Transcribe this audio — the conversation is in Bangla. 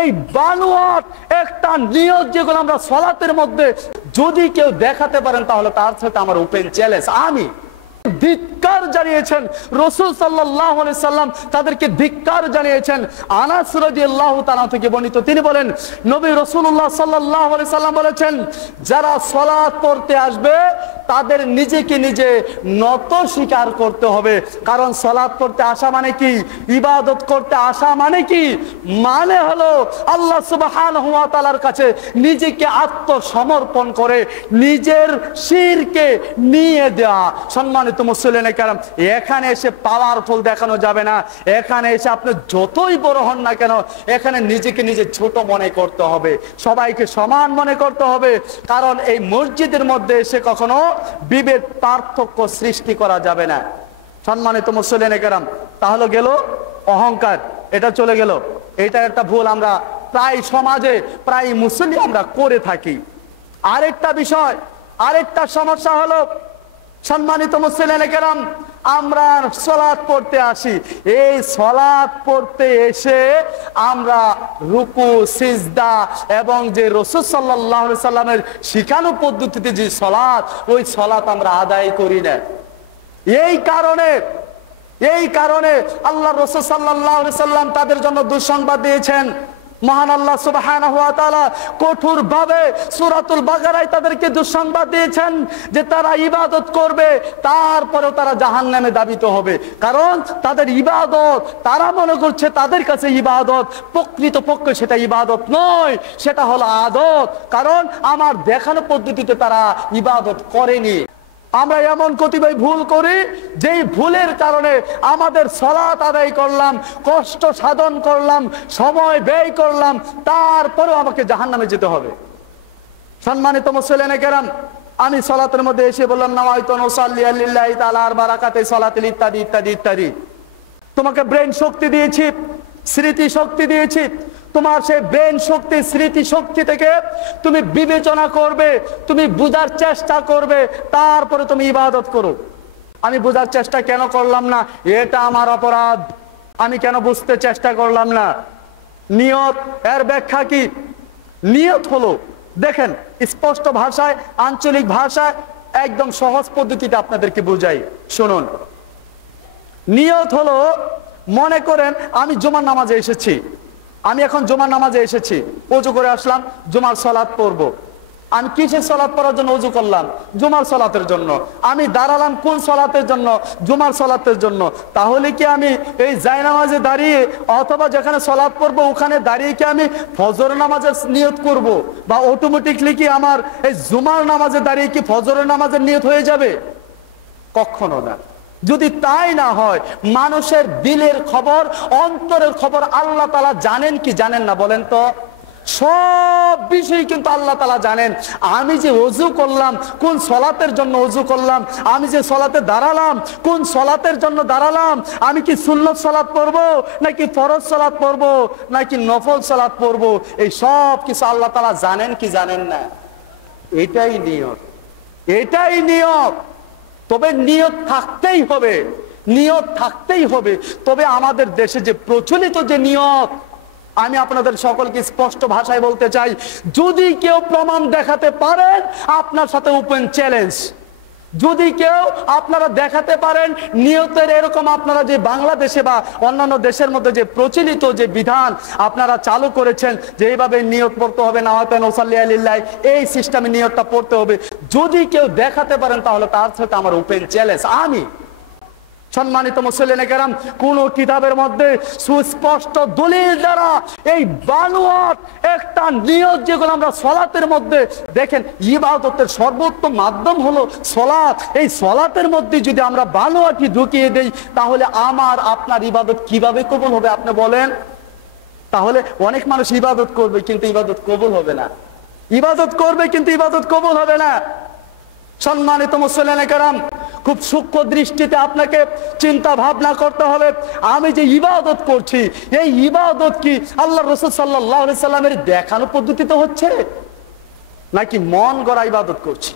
এই বানোয়াট একটা নিয়ত যেগুলো আমরা সালাতের মধ্যে যদি কেউ দেখাতে পারেন তাহলে তার সাথে আমার ওপেন চ্যালেঞ্জ। আমি ধিক্কার জানিয়েছেন রাসূল সাল্লাল্লাহু আলাইহি সাল্লাম, তাদেরকে ধিক্কার জানিয়েছেন। আনাস রাদিয়াল্লাহু তাআলা থেকে বর্ণিত, তিনি বলেন নবী রাসূলুল্লাহ সাল্লাল্লাহু আলাইহি সাল্লাম বলেছেন, যারা সালাত পড়তে আসবে তাদের নিজেকে নিজে নত স্বীকার করতে হবে। কারণ সালাত পড়তে আসা মানে কি? ইবাদত করতে আসা মানে কি? মানে হলো আল্লাহ সুবহানাহু ওয়া তাআলার কাছে নিজেকে আত্মসমর্পণ করে নিজের শিরকে নিয়ে দেওয়া। সম্মানিত মুসলিম কেরাম, এখানে এসে পাওয়ারফুল দেখানো যাবে না। এখানে এসে আপনি যতই বড় হন না কেন, এখানে নিজেকে নিজে ছোট মনে করতে হবে, সবাইকে সমান মনে করতে হবে। কারণ এই মসজিদের মধ্যে এসে কখনো বিভেদ পার্থক্য সৃষ্টি করা যাবে না। সম্মানিত মুসলিম কেরাম, তাহলে গেল অহংকার, এটা চলে গেল। এটা একটা ভুল আমরা প্রায় সমাজে প্রায় মুসলিম আমরা করে থাকি। আরেকটা বিষয়, আরেকটা সমস্যা হলো, সম্মানিত মুসলিম কেরাম, আমরা সালাত পড়তে আসি, এই সালাত পড়তে এসে আমরা রুকু সিজদা এবং যে রাসূল সাল্লাল্লাহু আলাইহি সাল্লামের শিখানো পদ্ধতিতে যে সালাত, ওই সালাত আমরা আদায় করি না। এই কারণে আল্লাহ রাসূল সাল্লাল্লাহু আলাইহি সাল্লাম তাদের জন্য দুঃসংবাদ দিয়েছেন। মহান আল্লাহ সুবহানাহু ওয়া তাআলা কঠোরভাবে সূরাতুল বাকারায় তাদেরকে দুঃসংবাদ দিয়েছেন যে তারা ইবাদত করবে, তারপরেও তারা জাহান্নামে দাবিত হবে। কারণ তাদের ইবাদত, তারা মনে করছে তাদের কাছে ইবাদত, প্রকৃতপক্ষে সেটা ইবাদত নয়, সেটা হলো আদত। কারণ আমার দেখানো পদ্ধতিতে তারা ইবাদত করেনি। আমরা এমন কতিপয় ভুল করি, যেই ভুলের কারণে আমাদের সালাত আদায় করলাম, কষ্ট সাধন করলাম, সময় ব্যয় করলাম, তারপরেও আমাকে জাহান্নামে যেতে হবে। সম্মানিত মুসলিম কেরাম, আমি সালাতের মধ্যে এসে বললাম নাওয়াইতু নুসাল্লি লিল্লাহি তাআলা আর বারাকাতি সালাতিল ইত্যাদি ইত্যাদি ইত্যাদি। তোমাকে ব্রেন শক্তি দিয়েছি, স্মৃতি শক্তি দিয়েছি, তোমার সেই ব্রেন শক্তি স্মৃতি শক্তি থেকে তুমি বিবেচনা করবে, তুমি বুঝার চেষ্টা করবে, তারপরে তুমি ইবাদত করো। আমি বুঝার চেষ্টা কেন করলাম না? এটা আমার অপরাধ। আমি কেন বুঝতে চেষ্টা করলাম না? নিয়ত, এর ব্যাখ্যা কি? নিয়ত হলো, দেখেন স্পষ্ট ভাষায়, আঞ্চলিক ভাষায়, একদম সহজ পদ্ধতিতে আপনাদেরকে বুঝাই, শুনুন। নিয়ত হলো, মনে করেন আমি জুমার নামাজে এসেছি, আমি এখন জুমার নামাজে এসেছি, ওযু করে আসলাম, জুমার সালাত পড়বো। আমি কিসের সালাত পড়ার জন্য ওযু করলাম? জুমার সালাতের জন্য। আমি দাঁড়ালাম কোন সালাতের জন্য? জুমার সালাতের জন্য। তাহলে কি আমি এই জায়নামাজে দাঁড়িয়ে অথবা যেখানে সালাত পড়বো ওখানে দাঁড়িয়ে কি আমি ফজর নামাজের নিয়ত করব? বা অটোমেটিকলি কি আমার এই জুমার নামাজে দাঁড়িয়ে কি ফজরের নামাজের নিয়ত হয়ে যাবে? কখনো না। যদি তাই না হয়, মানুষের দিলের খবর, অন্তরের খবর আল্লাহ তাআলা জানেন কি জানেন না বলেন তো? সব বিষয় কিন্তু আল্লাহ তাআলা জানেন। আমি যে ওযু করলাম, কোন সালাতের জন্য ওযু করলাম, আমি যে সালাতে দাঁড়ালাম, কোন সালাতের জন্য দাঁড়ালাম, আমি কি সুন্নত সালাত পড়বো নাকি ফরজ সালাত পড়বো নাকি নফল সালাত পড়বো, এই সব কিছু আল্লাহ তাআলা জানেন কি জানেন না? এটাই নিয়ত, এটাই নিয়ত। তবে নিয়ত থাকতেই হবে, নিয়ত থাকতেই হবে। তবে আমাদের দেশে যে প্রচলিত যে নিয়ত, আমি আপনাদের সকলকে স্পষ্ট ভাষায় বলতে চাই, যদি কেউ প্রমাণ দেখাতে পারেন, আপনার সাথে ওপেন চ্যালেঞ্জ। যদি কেউ আপনারা দেখাতে পারেন নিয়তের এরকম, আপনারা যে বাংলাদেশে বা অন্যান্য দেশের মধ্যে যে প্রচলিত যে বিধান আপনারা চালু করেছেন যে এইভাবে নিয়ত পড়তে হবে, নাওয়াইতু নুসাল্লি লিল্লাহি, এই সিস্টেমে নিয়তটা পড়তে হবে, যদি কেউ দেখাতে পারেন তাহলে তার সাথে আমার ওপেন চ্যালেঞ্জ। আমি সম্মানিত মুসলিম কেরাম, কোন কিতাবের মধ্যে সুস্পষ্ট দলিল দ্বারা এই বানোয়াট একটা নিয়ত যেগুলো আমরা সালাতের মধ্যে দেখেন, ইবাদতের সর্বোত্তম মাধ্যম হলো সালাত, এই সালাতের মধ্যে যদি আমরা বানোয়াটি ঢুকিয়ে দেই তাহলে আমার আপনার ইবাদত কিভাবে কবুল হবে আপনি বলেন? তাহলে অনেক মানুষ ইবাদত করবে কিন্তু ইবাদত কবুল হবে না, ইবাদত করবে কিন্তু ইবাদত কবুল হবে না। সম্মানিত মুসলিম কেরাম, খুব সূক্ষ্ম দৃষ্টিতে আপনাকে চিন্তা ভাবনা করতে হবে, আমি যে ইবাদত করছি এই ইবাদত কি আল্লাহ রাসূল সাল্লাল্লাহু আলাইহি সাল্লামের দেখানো পদ্ধতিতে হচ্ছে নাকি মন গড়া ইবাদত করছি?